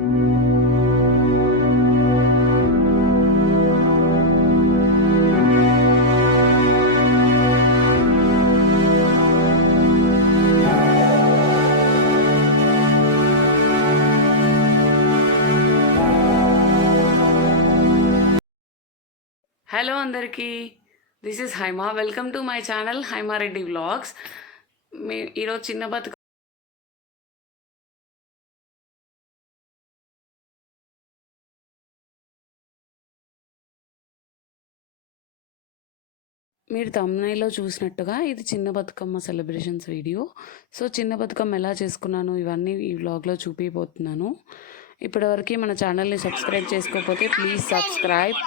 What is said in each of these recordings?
Hello అందరికీ, this is Haima. Welcome to my channel Haima Reddy vlogs. ఈరోజు చిన్న బతుకమ్మ మీరు తమ్నైల్లో చూసినట్టుగా ఇది చిన్న బతుకమ్మ సెలబ్రేషన్స్ వీడియో. సో చిన్న బతుకమ్మ ఎలా చేసుకున్నాను ఇవన్నీ ఈ వ్లాగ్లో చూపిపోతున్నాను. ఇప్పటివరకు మన ఛానల్ని సబ్స్క్రైబ్ చేసుకోకపోతే ప్లీజ్ సబ్స్క్రైబ్.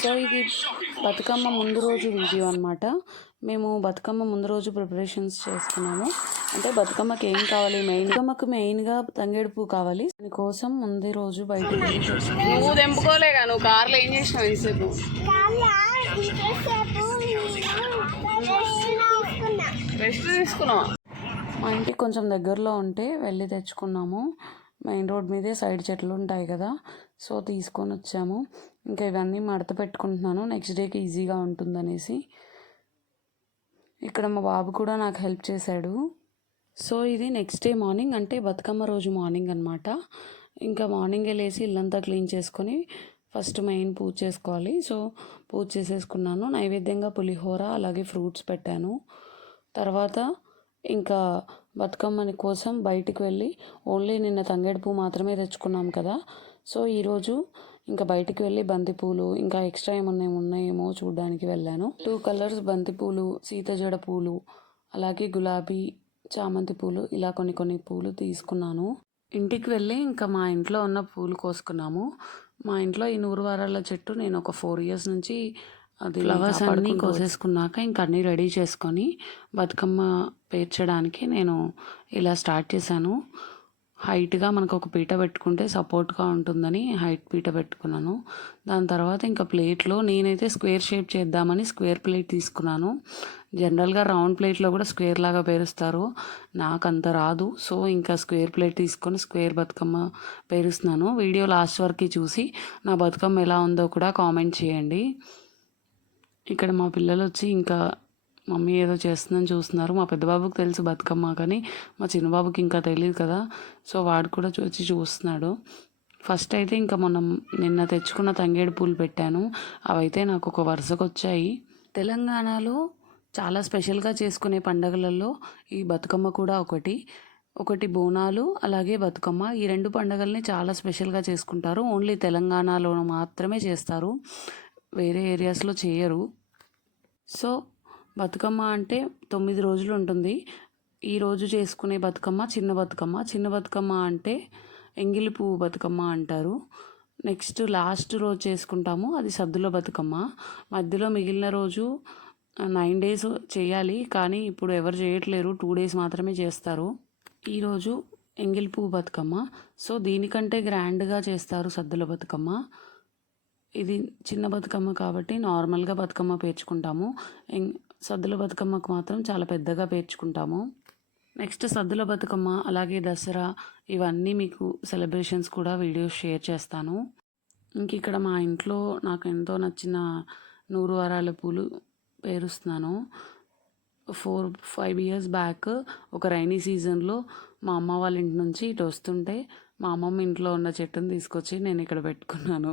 సో ఇది బతుకమ్మ ముందు రోజు వీడియో అనమాట. మేము బతుకమ్మ ముందు రోజు ప్రిపరేషన్స్ చేసుకున్నాము. అంటే బతుకమ్మకి ఏం కావాలి, బతుకమ్మకు మెయిన్గా తంగేడు పువ్వు కావాలి. దానికోసం ముందు రోజు బయటకు వెళ్ళి నువ్వు తెంపుకోలేగా, నువ్వు కార్లో ఏం చేసినావు ఎంతసేపు? రెస్ట్ తీసుకున్నావా? మా ఇంటికి కొంచెం దగ్గరలో ఉంటే వెళ్ళి తెచ్చుకున్నాము. మెయిన్ రోడ్ మీదే సైడ్ చెట్లు ఉంటాయి కదా, సో తీసుకొని వచ్చాము. ఇంకా ఇవన్నీ మడత పెట్టుకుంటున్నాను, నెక్స్ట్ డేకి ఈజీగా ఉంటుందనేసి. ఇక్కడ మా బాబు కూడా నాకు హెల్ప్ చేశాడు. సో ఇది నెక్స్ట్ డే మార్నింగ్, అంటే బతుకమ్మ రోజు మార్నింగ్ అనమాట. ఇంకా మార్నింగే లేచి ఇల్లంతా క్లీన్ చేసుకొని ఫస్ట్ మెయిన్ పూజ చేసుకోవాలి. సో పూజ చేసేసుకున్నాను. నైవేద్యంగా పులిహోర అలాగే ఫ్రూట్స్ పెట్టాను. తర్వాత ఇంకా బతుకమ్మని కోసం బయటికి వెళ్ళి ఓన్లీ నిన్న తంగేడు పువ్వు మాత్రమే తెచ్చుకున్నాం కదా, సో ఈరోజు ఇంకా బయటికి వెళ్ళి బంతిపూలు ఇంకా ఎక్స్ట్రా ఉన్నాయేమో చూడడానికి వెళ్ళాను. 2 కలర్స్ బంతిపూలు, సీతజడ పూలు, అలాగే గులాబీ, చామంతి పూలు, ఇలా కొన్ని పూలు తీసుకున్నాను. ఇంటికి వెళ్ళి ఇంకా మా ఇంట్లో ఉన్న పూలు కోసుకున్నాము. మా ఇంట్లో ఈ 100 వారాల చెట్టు నేను ఒక 4 ఇయర్స్ నుంచి అది ఫ్లవర్స్ అన్నీ కోసేసుకున్నాక ఇంకా అన్నీ రెడీ చేసుకొని బతుకమ్మ పేర్చడానికి నేను ఇలా స్టార్ట్ చేశాను. హైట్గా మనకు ఒక పీట పెట్టుకుంటే సపోర్ట్గా ఉంటుందని హైట్ పీట పెట్టుకున్నాను. దాని తర్వాత ఇంకా ప్లేట్లో నేనైతే స్క్వేర్ షేప్ చేద్దామని స్క్వేర్ ప్లేట్ తీసుకున్నాను. జనరల్గా రౌండ్ ప్లేట్లో కూడా స్క్వేర్ లాగా పేరుస్తారు, నాకు అంత రాదు. సో ఇంకా స్క్వేర్ ప్లేట్ తీసుకొని స్క్వేర్ బతుకమ్మ పేరుస్తున్నాను. వీడియో లాస్ట్ వరకు చూసి నా బతుకమ్మ ఎలా ఉందో కూడా కామెంట్ చేయండి. ఇక్కడ మా పిల్లలు వచ్చి ఇంకా మమ్మీ ఏదో చేస్తుందని చూస్తున్నారు. మా పెద్దబాబుకి తెలుసు బతుకమ్మ, కానీ మా చిన్నబాబుకి ఇంకా తెలియదు కదా, సో వాడు కూడా వచ్చి చూస్తున్నాడు. ఫస్ట్ అయితే ఇంకా నిన్న తెచ్చుకున్న తంగేడు పూలు పెట్టాను. అవైతే నాకు ఒక వరుసకు వచ్చాయి. తెలంగాణలో చాలా స్పెషల్గా చేసుకునే పండుగలలో ఈ బతుకమ్మ కూడా ఒకటి బోనాలు అలాగే బతుకమ్మ. ఈ 2 పండుగల్ని చాలా స్పెషల్గా చేసుకుంటారు. ఓన్లీ తెలంగాణలో మాత్రమే చేస్తారు, వేరే ఏరియాస్లో చేయరు. సో బతుకమ్మ అంటే 9 రోజులు ఉంటుంది. ఈరోజు చేసుకునే బతుకమ్మ చిన్న బతుకమ్మ అంటే ఎంగిలి పువ్వు బతుకమ్మ అంటారు. నెక్స్ట్ లాస్ట్ రోజు చేసుకుంటాము, అది సద్దుల బతుకమ్మ. మధ్యలో మిగిలిన రోజు 9 డేస్ చేయాలి, కానీ ఇప్పుడు ఎవరు చేయట్లేరు, 2 డేస్ మాత్రమే చేస్తారు. ఈరోజు ఎంగిలి పువ్వు బతుకమ్మ. సో దీనికంటే గ్రాండ్గా చేస్తారు సద్దుల బతుకమ్మ. ఇది చిన్న బతుకమ్మ కాబట్టి నార్మల్గా బతుకమ్మ పేర్చుకుంటాము. సద్దుల బతుకమ్మకు మాత్రం చాలా పెద్దగా పేర్చుకుంటాము. నెక్స్ట్ సద్దుల బతుకమ్మ అలాగే దసరా, ఇవన్నీ మీకు సెలబ్రేషన్స్ కూడా వీడియోస్ షేర్ చేస్తాను. ఇంక ఇక్కడ మా ఇంట్లో నాకు ఎంతో నచ్చిన 100 వారాల పూలు పేరుస్తున్నాను. 4-5 ఇయర్స్ బ్యాక్ ఒక రైనీ సీజన్లో మా అమ్మ వాళ్ళ ఇంటి నుంచి ఇటు వస్తుంటే మా అమ్మమ్మ ఇంట్లో ఉన్న చెట్టును తీసుకొచ్చి నేను ఇక్కడ పెట్టుకున్నాను.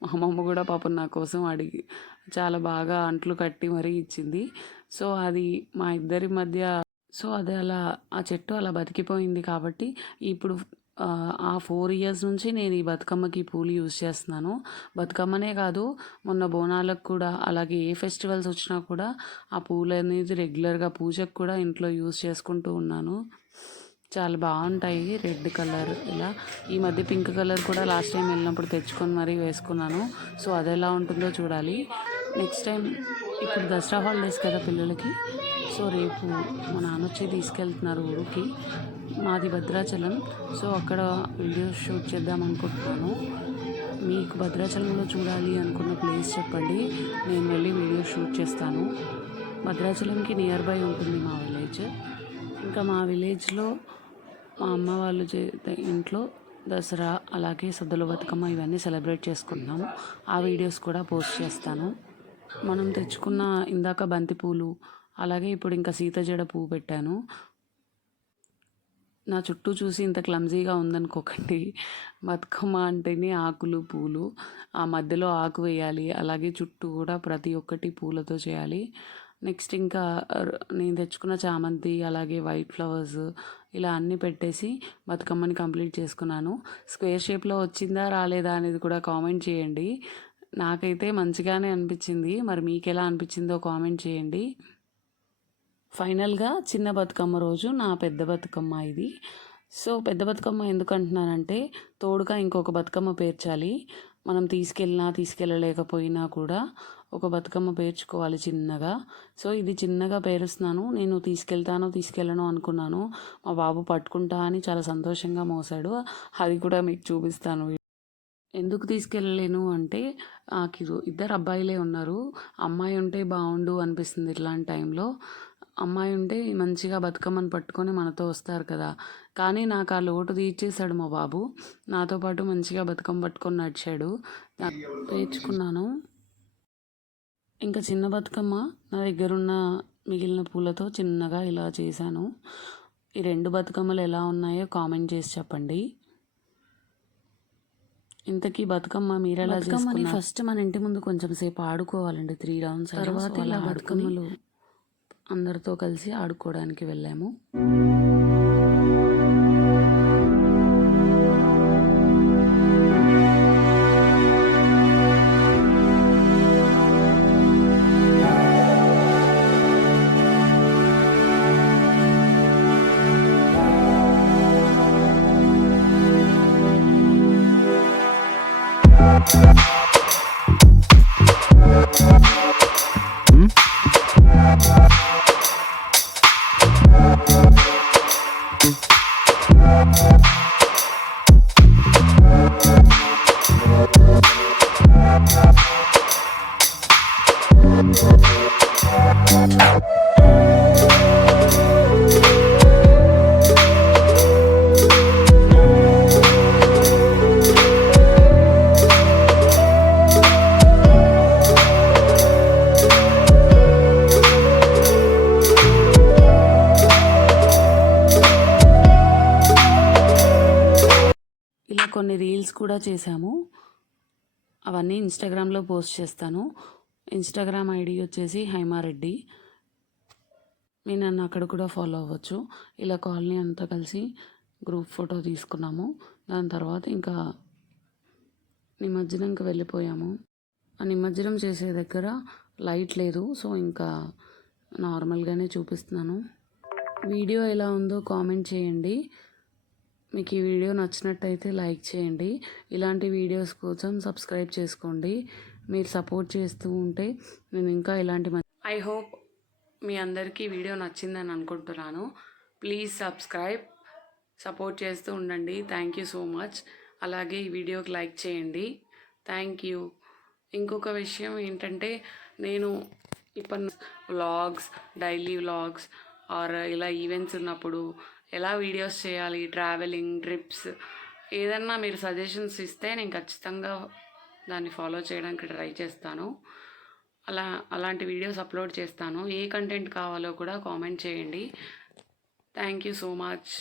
మా అమ్మమ్మ కూడా పాపం నా కోసం అడిగి చాలా బాగా అంట్లు కట్టి మరీ ఇచ్చింది. సో అది మా ఇద్దరి మధ్య, సో అది అలా ఆ చెట్టు అలా బతికిపోయింది. కాబట్టి ఇప్పుడు ఆ 4 ఇయర్స్ నుంచి నేను ఈ బతుకమ్మకి పూలు యూజ్ చేస్తున్నాను. బతుకమ్మనే కాదు, మొన్న బోనాలకు కూడా, అలాగే ఏ ఫెస్టివల్స్ వచ్చినా కూడా ఆ పూలు అనేది రెగ్యులర్గా పూజకు కూడా ఇంట్లో యూజ్ చేసుకుంటూ ఉన్నాను. చాలా బాగుంటాయి, రెడ్ కలర్ ఇలా. ఈ మధ్య పింక్ కలర్ కూడా లాస్ట్ టైం వెళ్ళినప్పుడు తెచ్చుకొని మరీ వేసుకున్నాను. సో అది ఎలా ఉంటుందో చూడాలి. నెక్స్ట్ టైం ఇప్పుడు దసరా హాలిడేస్ కదా పిల్లలకి, సో రేపు మా నాన్న వచ్చి తీసుకెళ్తున్నారు ఊరికి. మాది భద్రాచలం, సో అక్కడ వీడియో షూట్ చేద్దాం అనుకుంటున్నాను. మీకు భద్రాచలంలో చూడాలి అనుకున్న ప్లేస్ చెప్పండి, నేను వెళ్ళి వీడియో షూట్ చేస్తాను. భద్రాచలంకి నియర్ బై ఉంటుంది మా విలేజ్. ఇంకా మా విలేజ్లో మా అమ్మ వాళ్ళు ఇంట్లో దసరా అలాగే సద్దుల బతుకమ్మ ఇవన్నీ సెలబ్రేట్ చేసుకుంటున్నాము. ఆ వీడియోస్ కూడా పోస్ట్ చేస్తాను. మనం తెచ్చుకున్న ఇందాక బంతిపూలు అలాగే ఇప్పుడు ఇంకా సీతజడ పువ్వు పెట్టాను. నా చుట్టూ చూసి ఇంత క్లమ్జీగా ఉందనుకోకండి. బతుకమ్మ అంటేనే ఆకులు పూలు, ఆ మధ్యలో ఆకు వేయాలి, అలాగే చుట్టూ కూడా ప్రతి ఒక్కటి పూలతో చేయాలి. నెక్స్ట్ ఇంకా నేను తెచ్చుకున్న చామంతి అలాగే వైట్ ఫ్లవర్స్ ఇలా అన్నీ పెట్టేసి బతుకమ్మని కంప్లీట్ చేసుకున్నాను. స్క్వేర్ షేప్లో వచ్చిందా రాలేదా అనేది కూడా కామెంట్ చేయండి. నాకైతే మంచిగానే అనిపించింది, మరి మీకు ఎలా అనిపించిందో కామెంట్ చేయండి. ఫైనల్గా చిన్న బతుకమ్మ రోజు నా పెద్ద బతుకమ్మ ఇది. సో పెద్ద బతుకమ్మ ఎందుకు అంటున్నానంటే తోడుగా ఇంకొక బతుకమ్మ పేర్చాలి. మనం తీసుకెళ్ళలేకపోయినా కూడా ఒక బతుకమ్మ పేర్చుకోవాలి చిన్నగా. సో ఇది చిన్నగా పేరుస్తున్నాను. నేను తీసుకెళ్ళను అనుకున్నాను. మా బాబు పట్టుకుంటా అని చాలా సంతోషంగా మోసాడు. అది కూడా మీకు చూపిస్తాను. ఎందుకు తీసుకెళ్ళలేను అంటే నాకు ఇద్దరు అబ్బాయిలే ఉన్నారు. అమ్మాయి ఉంటే బాగుండు అనిపిస్తుంది ఇట్లాంటి టైంలో. అమ్మాయి ఉంటే మంచిగా బతుకమ్మని పట్టుకొని మనతో వస్తారు కదా. కానీ నాకు ఆ లోటు తీర్చేశాడు మా బాబు. నాతో పాటు మంచిగా బతుకమ్మ పట్టుకొని నడిచాడు. పేర్చుకున్నాను. ఇంకా చిన్న బతుకమ్మ నా దగ్గరున్న మిగిలిన పూలతో చిన్నగా ఇలా చేశాను. ఈ 2 బతుకమ్మలు ఎలా ఉన్నాయో కామెంట్ చేసి చెప్పండి. ఇంతకీ బతుకమ్మ మీరు ఎలా చేసుకున్నారు? ఫస్ట్ మన ఇంటి ముందు కొంచెం సేపు ఆడుకోవాలండి, 3 రౌండ్స్. తర్వాత ఇలా బతుకమ్మలు అందరితో కలిసి ఆడుకోవడానికి వెళ్ళాము. ఇలా కొన్ని రీల్స్ కూడా చేశాము. అవన్నీ ఇన్స్టాగ్రామ్లో పోస్ట్ చేస్తాను. ఇన్స్టాగ్రామ్ ఐడి వచ్చేసి హైమారెడ్డి. మీరు నన్ను అక్కడ కూడా ఫాలో అవ్వచ్చు. ఇలా కాలనీ అంతా కలిసి గ్రూప్ ఫోటో తీసుకున్నాము. దాని తర్వాత ఇంకా నిమజ్జనంకి వెళ్ళిపోయాము. ఆ నిమజ్జనం చేసే దగ్గర లైట్ లేదు, సో ఇంకా నార్మల్గానే చూపిస్తున్నాను. వీడియో ఎలా ఉందో కామెంట్ చేయండి. మీకు ఈ వీడియో నచ్చినట్టయితే లైక్ చేయండి. ఇలాంటి వీడియోస్ కోసం సబ్స్క్రైబ్ చేసుకోండి. మీరు సపోర్ట్ చేస్తూ ఉంటే నేను ఇంకా ఇలాంటి ఐ హోప్ మీ అందరికీ వీడియో నచ్చిందని అనుకుంటున్నాను. ప్లీజ్ సపోర్ట్ చేస్తూ ఉండండి. Thank you so much. అలాగే ఈ వీడియోకి లైక్ చేయండి. Thank you. ఇంకొక విషయం ఏంటంటే నేను ఇప్పుడు వ్లాగ్స్, డైలీ వ్లాగ్స్ ఆర్ ఇలా ఈవెంట్స్ ఉన్నప్పుడు ఎలా వీడియోస్ చేయాలి, ట్రావెలింగ్, ట్రిప్స్ ఏదన్నా మీరు సజెషన్స్ ఇస్తే నేను ఖచ్చితంగా దాన్ని ఫాలో చేయడానికి ట్రై చేస్తాను. అలాంటి వీడియోస్ అప్లోడ్ చేస్తాను. ఏ కంటెంట్ కావాలో కూడా కామెంట్ చేయండి. Thank you so much.